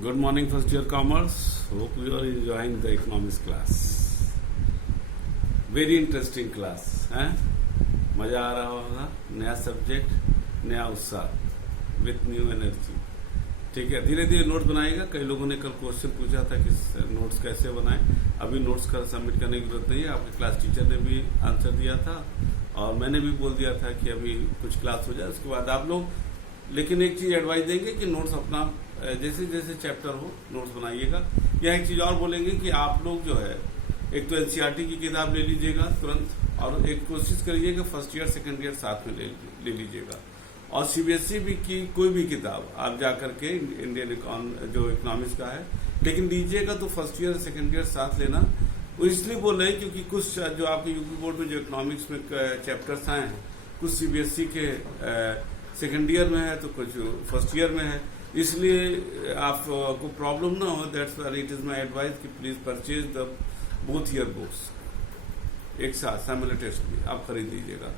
Good morning, first year commerce. Hope you are enjoying the economics class. Very interesting class, है? मजा आ रहा होगा. नया सब्जेक्ट, नया उत्साह, विथ न्यू एनर्जी. ठीक है, धीरे धीरे नोट्स बनाएगा. कई लोगों ने कल क्वेश्चन पूछा था कि नोट्स कैसे बनाएं. अभी नोट्स का सबमिट करने की जरूरत नहीं है. आपके क्लास टीचर ने भी आंसर दिया था और मैंने भी बोल दिया था कि अभी कुछ क्लास हो जाए उसके बाद आप लोग. लेकिन एक चीज एडवाइस देंगे कि नोट्स अपना जैसे जैसे चैप्टर हो नोट्स बनाइएगा. या एक चीज और बोलेंगे कि आप लोग जो है एक तो एनसीईआरटी की किताब ले लीजिएगा तुरंत, और एक कोशिश करिएगा फर्स्ट ईयर सेकंड ईयर साथ में ले लीजिएगा. और सीबीएसई भी की कोई भी किताब आप जा करके इंडियन जो इकोनॉमिक्स का है लेकिन लीजिएगा तो फर्स्ट ईयर सेकंड ईयर साथ लेना. वो इसलिए बोल रहे हैं क्योंकि कुछ जो आपके यूपी बोर्ड में जो इकोनॉमिक्स में चैप्टर्स आए हैं कुछ सीबीएसई के सेकंड ईयर में है तो कुछ फर्स्ट ईयर में है. इसलिए आपको प्रॉब्लम ना हो. That's why it is my advice कि please purchase the both year books एक साथ साइमल्टेनियसली आप खरीद लीजिएगा.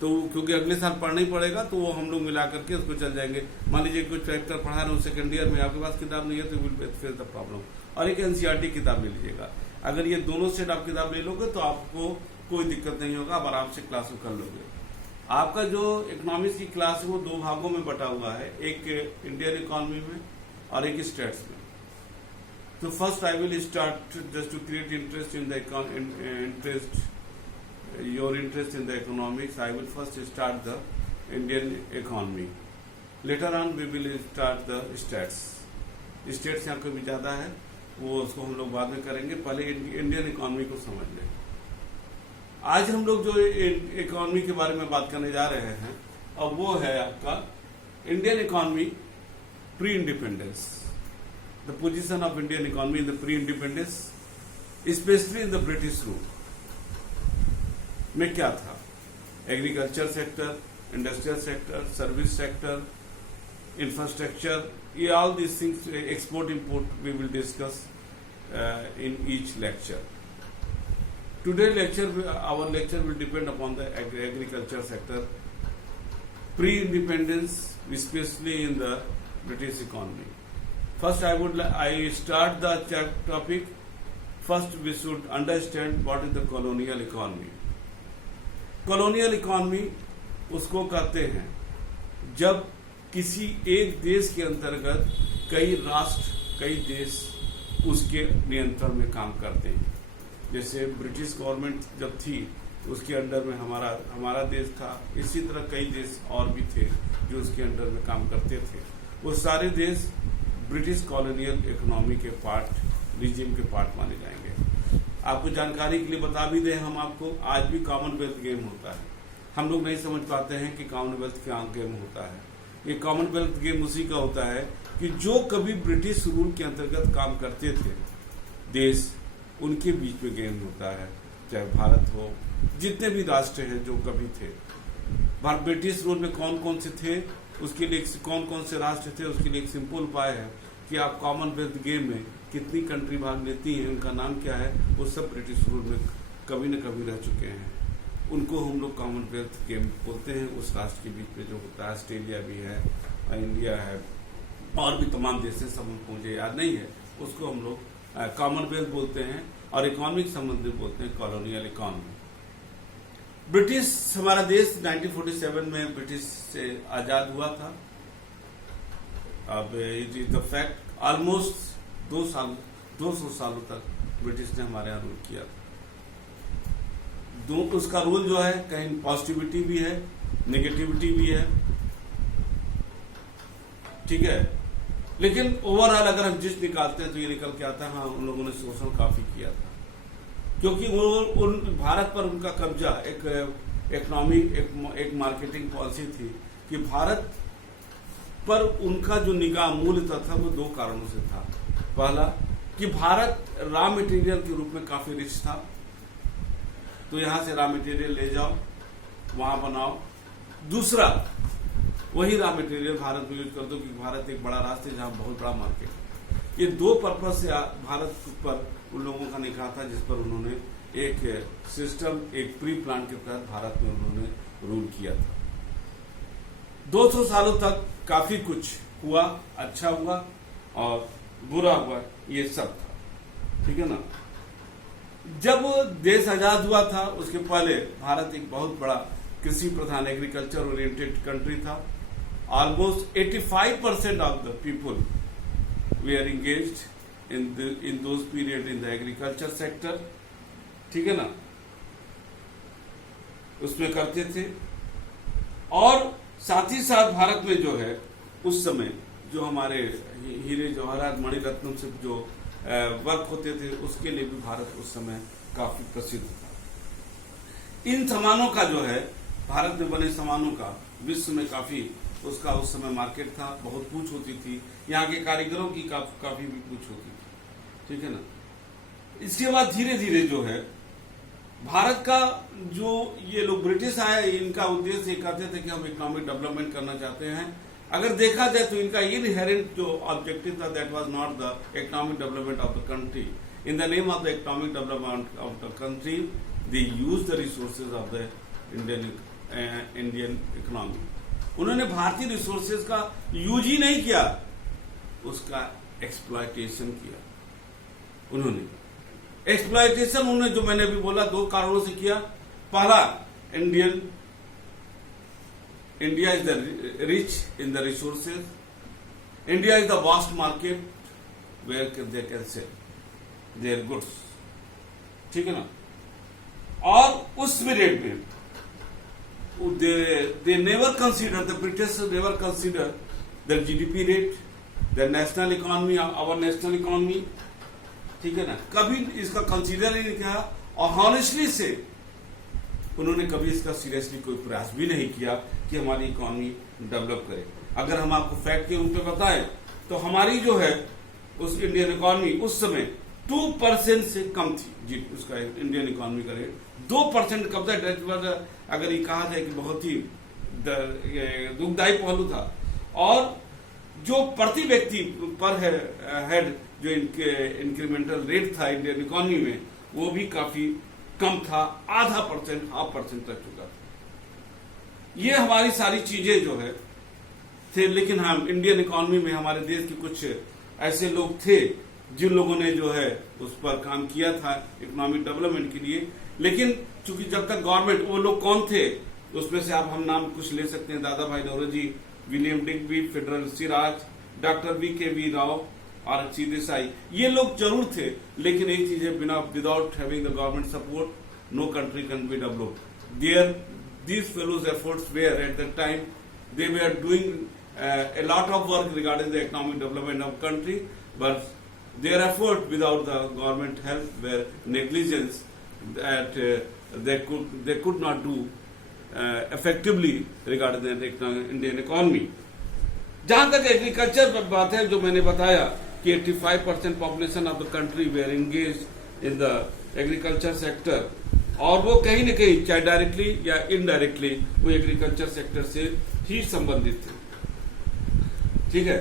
तो क्योंकि अगले साल पढ़ना ही पड़ेगा तो वो हम लोग मिला करके उसको चल जाएंगे. मान लीजिए कुछ चैप्टर पढ़ा रहे हो सेकंड ईयर में आपके पास किताब नहीं है तो विल फेस द प्रॉब्लम. और एक एनसीईआरटी किताब ले लीजिएगा. अगर ये दोनों सेट आप किताब ले लोगे तो आपको कोई दिक्कत नहीं होगा. आप आराम से क्लास को कर लोगे. आपका जो इकोनॉमिक्स की क्लास है वो दो भागों में बटा हुआ है, एक इंडियन इकोनॉमी में और एक स्टेट्स में. तो first I will start just to create interest in the your interest in the economics. I will first start the Indian economy. Later on we will start the stats. States यहाँ कभी ज्यादा है वो उसको हम लोग बाद में करेंगे. पहले इंडियन इकोनॉमी को समझ लें. आज हम लोग जो इकोनॉमी के बारे में बात करने जा रहे हैं और वो है आपका Indian economy pre independence. The position of Indian economy in the pre independence specially in the British rule में क्या था. Agriculture sector, industrial sector, service sector, infrastructure, ये all these things, export import we will discuss in each lecture. Today our lecture will depend upon the agriculture sector, pre-independence, especially in the British economy. First, I start the topic. First, we should understand what is the colonial economy. Colonial economy उसको कहते हैं जब किसी एक देश के अंतर्गत कई राष्ट्र, कई देश उसके नियंत्रण में काम करते हैं. जैसे ब्रिटिश गवर्नमेंट जब थी उसके अंडर में हमारा देश था. इसी तरह कई देश और भी थे जो उसके अंडर में काम करते थे. वो सारे देश ब्रिटिश कॉलोनियल इकोनॉमी के पार्ट, रिजिम के पार्ट माने जाएंगे. आपको जानकारी के लिए बता भी दें हम आपको, आज भी कॉमनवेल्थ गेम होता है. हम लोग नहीं समझ पाते हैं कि कॉमनवेल्थ क्या गेम होता है. ये कॉमनवेल्थ गेम उसी का होता है कि जो कभी ब्रिटिश रूल के अंतर्गत काम करते थे देश, उनके बीच में गेम होता है. चाहे भारत हो, जितने भी राष्ट्र हैं जो कभी थे. ब्रिटिश रूल में कौन कौन से थे उसके लिए कौन कौन से राष्ट्र थे उसके लिए एक सिंपल उपाय है कि आप कॉमनवेल्थ गेम में कितनी कंट्री भाग लेती हैं, उनका नाम क्या है, वो सब ब्रिटिश रूल में कभी न कभी रह चुके हैं. उनको हम लोग कॉमनवेल्थ गेम बोलते हैं. उस राष्ट्र के बीच में जो होता है, ऑस्ट्रेलिया भी है, इंडिया है, और भी तमाम देश हैं, सब मुझे याद नहीं है, उसको हम लोग कॉमनवेल्थ बोलते हैं. और इकोनॉमिक संबंधित बोलते हैं कॉलोनियल इकोनॉमी. ब्रिटिश हमारा देश 1947 में ब्रिटिश से आजाद हुआ था. अब it is the fact almost 200 सालों तक ब्रिटिश ने हमारे यहाँ रूल किया था. उसका रूल जो है कहीं पॉजिटिविटी भी है, नेगेटिविटी भी है. ठीक है, लेकिन ओवरऑल अगर हम जिस निकालते हैं तो ये निकल के आता है हाँ उन लोगों ने शोषण काफी किया था. क्योंकि वो भारत पर उनका कब्जा एक इकोनॉमी, एक मार्केटिंग पॉलिसी थी कि भारत पर उनका जो निगाह मूलतः था वो दो कारणों से था. पहला कि भारत रॉ मटेरियल के रूप में काफी रिच था, तो यहां से रॉ मटेरियल ले जाओ, वहां बनाओ. दूसरा, वही रॉ मटेरियल भारत में यूज कर दो क्योंकि भारत एक बड़ा राष्ट्र है जहां बहुत बड़ा मार्केट है. ये दो पर्पज से भारत पर उन लोगों का निगाह था जिस पर उन्होंने एक सिस्टम, एक प्री प्लान के तहत भारत में उन्होंने रूल किया था. 200 सालों तक काफी कुछ हुआ, अच्छा हुआ. और बुरा हुआ, ये सब था, ठीक है ना। जब देश आजाद हुआ था उसके पहले भारत एक बहुत बड़ा कृषि प्रधान एग्रीकल्चर ओरिएंटेड कंट्री था। Almost 85% of the people we are engaged in those period in the agriculture sector, ठीक है ना, उसमें करते थे। और साथ ही साथ भारत में जो है उस समय जो हमारे हीरे जवाहरात मणिरत्नम से जो वर्क होते थे उसके लिए भी भारत उस समय काफी प्रसिद्ध था। इन सामानों का जो है भारत में बने सामानों का विश्व में काफी उसका उस समय मार्केट था, बहुत पूछ होती थी, यहाँ के कारीगरों की काफी भी पूछ होती थी, ठीक है ना। इसके बाद धीरे धीरे जो है भारत का जो ये लोग ब्रिटिश आए, इनका उद्देश्य ये करते थे कि हम इकोनॉमिक डेवलपमेंट करना चाहते हैं। अगर देखा जाए तो इनका इनहेरेंट जो ऑब्जेक्टिव था that was not the economic development of the country. In the name of the economic development of the country they use the resources of the Indian economy. उन्होंने भारतीय रिसोर्सेज का यूज ही नहीं किया, उसका exploitation किया। उन्होंने exploitation उन्होंने जो मैंने अभी बोला 2 कारणों से किया। पहला, India is the rich in the resources, India is the vast market where they can sell their goods, ठीक है ना। और उस पीरियड में they never consider, the British never consider the GDP rate, the national economy, our national economy, ठीक है ना, कभी इसका कंसीडर ही नहीं किया। और हॉनेस्टली से उन्होंने कभी इसका सीरियसली कोई प्रयास भी नहीं किया कि हमारी इकोनॉमी डेवलप करे। अगर हम आपको फैक्ट के रूप में बताएं तो हमारी जो है उस इंडियन इकोनॉमी उस समय 2% से कम थी जी, उसका इंडियन इकोनॉमी का रेट 2% कब था। अगर ये कहा जाए कि बहुत ही दुखदायी पहलू था। और जो प्रति व्यक्ति पर हेड जो इंक्रीमेंटल रेट था इंडियन इकोनॉमी में वो भी काफी कम था, 0.5% तक चुका था। ये हमारी सारी चीजें जो है थे। लेकिन हम इंडियन इकोनॉमी में हमारे देश के कुछ ऐसे लोग थे जिन लोगों ने जो है उस पर काम किया था इकोनॉमिक डेवलपमेंट के लिए। लेकिन चूंकि जब तक गवर्नमेंट, वो लोग कौन थे उसमें से आप हम नाम कुछ ले सकते हैं, Dadabhai Naoroji, William Digby, फेडरल सिराज, डॉक्टर V.K.V. राव और अच्छी देसाई, ये लोग जरूर थे। लेकिन एक चीज है, बिना without having the government support no country can be developed. these fellows efforts were at that time they were doing a lot of work regarding the economic development of country, but their effort without the government help were negligence that they could not do effectively regarding the Indian economy. जहां तक agriculture पर बात है, जो मैंने बताया कि 85% population of the country were engage in the agriculture sector, और वो कहीं न कहीं चाहे डायरेक्टली या इनडायरेक्टली वो एग्रीकल्चर सेक्टर से ही संबंधित थे, ठीक है।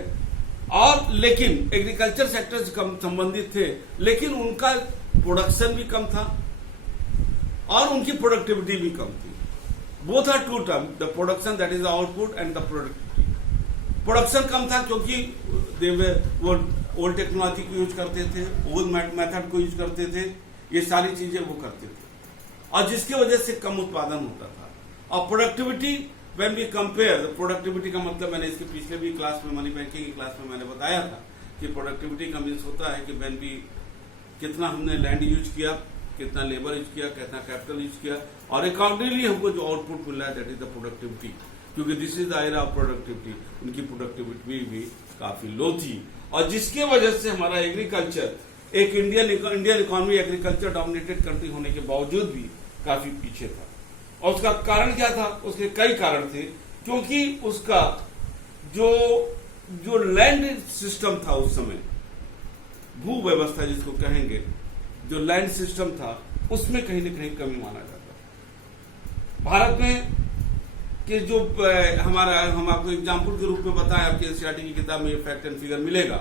और लेकिन एग्रीकल्चर सेक्टर से कम संबंधित थे, लेकिन उनका प्रोडक्शन भी कम था और उनकी प्रोडक्टिविटी भी कम थी। Both are two term, the production that is the output and the productivity. Production कम था क्योंकि वो ओल्ड टेक्नोलॉजी को यूज करते थे, ओल्ड मेथड को यूज करते थे, ये सारी चीजें वो करते थे, और जिसकी वजह से कम उत्पादन होता था। और productivity, when we compare, productivity का मतलब मैंने इसके पिछले भी क्लास में, मनी बैंकिंग की क्लास में मैंने बताया था कि प्रोडक्टिविटी का मीन्स होता है कि व्हेन वी कितना हमने लैंड यूज किया, कितना लेबर यूज किया, कितना कैपिटल यूज किया, और अकॉर्डिंगली हमको जो आउटपुट मिल रहा है दैट इज द प्रोडक्टिविटी। क्योंकि this is the era of productivity, उनकी प्रोडक्टिविटी भी काफी लो थी, और जिसके वजह से हमारा एग्रीकल्चर, एक Indian economy agriculture dominated country होने के बावजूद भी काफी पीछे था। और उसका कारण क्या था? उसके कई कारण थे। क्योंकि उसका जो लैंड सिस्टम था उस समय, भू व्यवस्था जिसको कहेंगे, जो लैंड सिस्टम था उसमें कहीं न कहीं कमी माना जाता था। भारत में कि जो हमारा, हम आपको एग्जाम्पल के रूप में बताएं, आपके एनसीईआरटी की किताब में ये फैक्ट एंड फिगर मिलेगा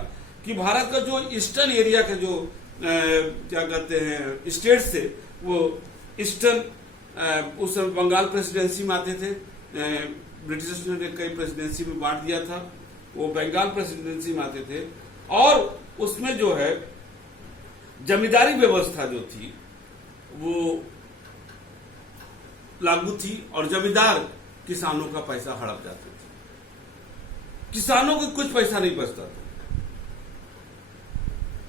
कि भारत का जो ईस्टर्न एरिया का जो क्या कहते हैं स्टेट्स थे, वो ईस्टर्न, उस समय बंगाल प्रेसिडेंसी में आते थे, ब्रिटिश ने कई प्रेसिडेंसी में बांट दिया था, वो बंगाल प्रेसिडेंसी में आते थे। और उसमें जो है जमींदारी व्यवस्था जो थी वो लागू थी और जमींदार किसानों का पैसा हड़प जाते थे, किसानों को कुछ पैसा नहीं बचता था।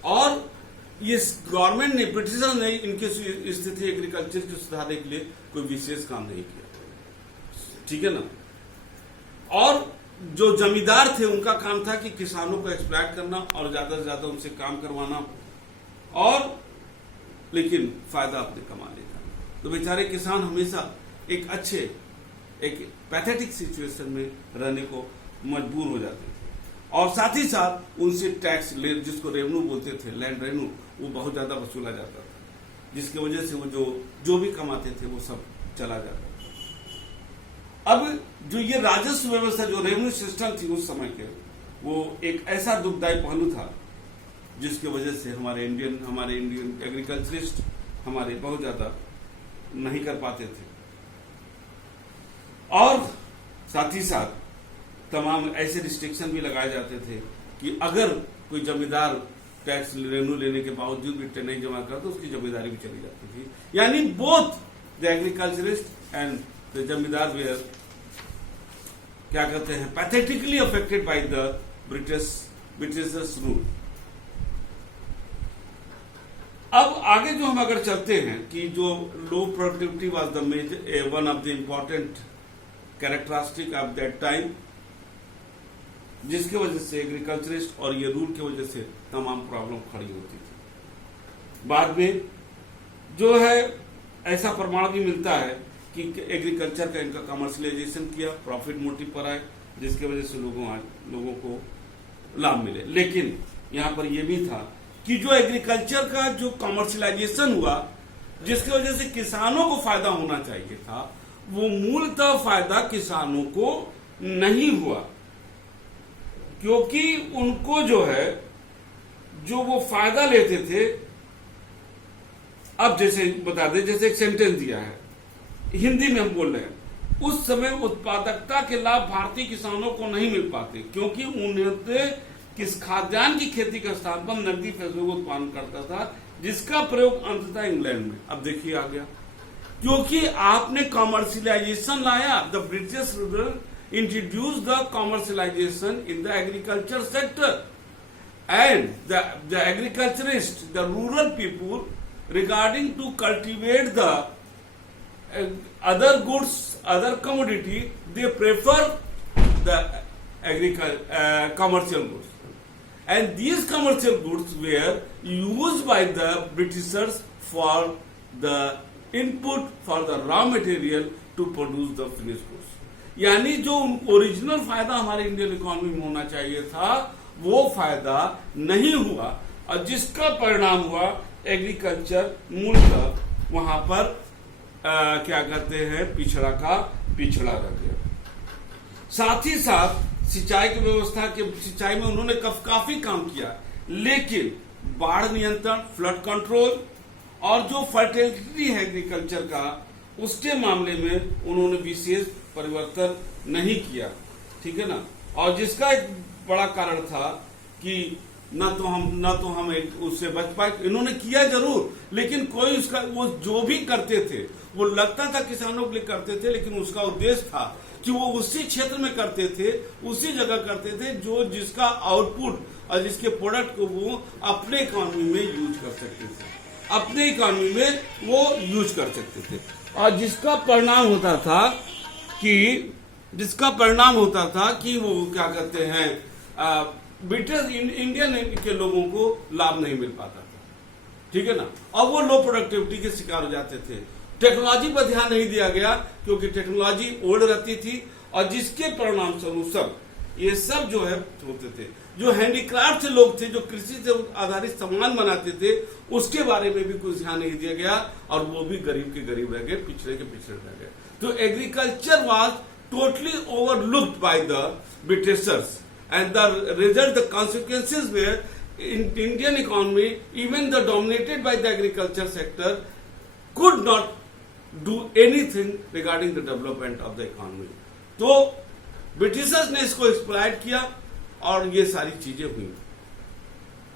और ये गवर्नमेंट ने, ब्रिटिशर्स ने इनकी स्थिति एग्रीकल्चर की सुधारने के लिए कोई विशेष काम नहीं किया, ठीक है ना। और जो जमींदार थे उनका काम था कि किसानों को एक्सप्लॉइट करना और ज्यादा से ज्यादा उनसे काम करवाना, और लेकिन फायदा अपने कमा लेना। तो बेचारे किसान हमेशा एक पैथेटिक सिचुएशन में रहने को मजबूर हो जाते थे। और साथ ही साथ उनसे टैक्स, जिसको रेवेन्यू बोलते थे, लैंड रेवेन्यू, वो बहुत ज्यादा वसूला जाता था, जिसकी वजह से वो जो भी कमाते थे वो सब चला जाता था। अब जो ये राजस्व व्यवस्था, जो रेवेन्यू सिस्टम थी उस समय के, वो एक ऐसा दुखदायी पहलू था जिसकी वजह से हमारे इंडियन एग्रीकल्चरिस्ट हमारे बहुत ज्यादा नहीं कर पाते थे। और साथ ही साथ तमाम ऐसे रिस्ट्रिक्शन भी लगाए जाते थे कि अगर कोई जमींदार टैक्स रेवेन्यू लेने के बावजूद भी नहीं जमा करता तो उसकी जमींदारी भी चली जाती थी। यानी both the agriculturist and the जमींदार वेयर, क्या कहते हैं, pathetically affected by the Britishers rule. अब आगे जो हम अगर चलते हैं कि जो लो productivity was the one of the important characteristic of that time, जिसकी वजह से एग्रीकल्चरिस्ट और ये रूल की वजह से तमाम प्रॉब्लम खड़ी होती थी। बाद में जो है ऐसा प्रमाण भी मिलता है कि एग्रीकल्चर का इनका कमर्शियलाइजेशन किया, प्रॉफिट मोटिव पर आए, जिसकी वजह से लोगों को लाभ मिले। लेकिन यहां पर यह भी था कि जो एग्रीकल्चर का जो कमर्शियलाइजेशन हुआ, जिसकी वजह से किसानों को फायदा होना चाहिए था, वो मूलतः फायदा किसानों को नहीं हुआ, क्योंकि उनको जो है जो वो फायदा लेते थे, अब जैसे बता दें, जैसे एक सेंटेंस दिया है हिंदी में हम बोल रहे हैं, उस समय उत्पादकता के लाभ भारतीय किसानों को नहीं मिल पाते, क्योंकि उन्हें किस खाद्यान्न की खेती के स्थान पर नकदी फसलों को उत्पादन करता था, जिसका प्रयोग अंततः इंग्लैंड में। अब देखिए आ गया, क्योंकि आपने कमर्शियलाइजेशन लाया, the British introduce the commercialisation in the agriculture sector, and the agriculturist, the rural people, regarding to cultivate the other goods, other commodity, they prefer the commercial goods, and these commercial goods were used by the Britishers for the input, for the raw material to produce the finished goods. यानी जो original फायदा हमारे Indian economy में होना चाहिए था वो फायदा नहीं हुआ, और जिसका परिणाम हुआ एग्रीकल्चर मूलतः वहां पर क्या कहते हैं, पिछड़ा रह गया। साथ ही साथ सिंचाई की व्यवस्था के, सिंचाई में उन्होंने काफी काम किया, लेकिन बाढ़ नियंत्रण, फ्लड कंट्रोल और जो फर्टिलिटी है एग्रीकल्चर का, उसके मामले में उन्होंने विशेष परिवर्तन नहीं किया, ठीक है ना। और जिसका एक बड़ा कारण था कि न तो हम उससे बच पाए। इन्होंने किया जरूर, लेकिन कोई उसका, वो जो भी करते थे वो लगता था किसानों के लिए करते थे, लेकिन उसका उद्देश्य था कि वो उसी क्षेत्र में करते थे, उसी जगह करते थे जिसका आउटपुट और जिसके प्रोडक्ट को वो अपने इकोनॉमी में यूज कर सकते थे, अपने इकोनॉमी में वो यूज कर सकते थे। और जिसका परिणाम होता था कि वो क्या कहते हैं, ब्रिटिश इंडियन के लोगों को लाभ नहीं मिल पाता था, ठीक है ना। और वो लो प्रोडक्टिविटी के शिकार हो जाते थे। टेक्नोलॉजी पर ध्यान नहीं दिया गया, क्योंकि टेक्नोलॉजी ओल्ड रहती थी, और जिसके परिणाम स्वरूप ये सब जो है होते थे। जो हैंडीक्राफ्ट से लोग थे, जो कृषि से आधारित सामान बनाते थे, उसके बारे में भी कुछ ध्यान नहीं दिया गया, और वो भी गरीब के गरीब रह गए, पिछड़े के पिछड़े रह गए। तो agriculture was totally overlooked by the Britishers, and the consequences were in Indian economy, even the dominated by the agriculture sector, could not do anything regarding the development of the economy. तो Britishers ने इसको exploit किया और ये सारी चीजें हुई।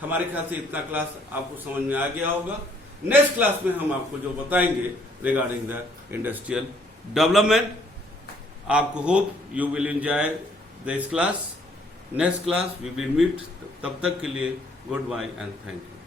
हमारे ख्याल से इतना क्लास आपको समझ में आ गया होगा। नेक्स्ट क्लास में हम आपको जो बताएंगे रिगार्डिंग द इंडस्ट्रियल डेवलपमेंट। आपको hope you will enjoy this class. Next class we will meet. तब तक के लिए goodbye and thank you.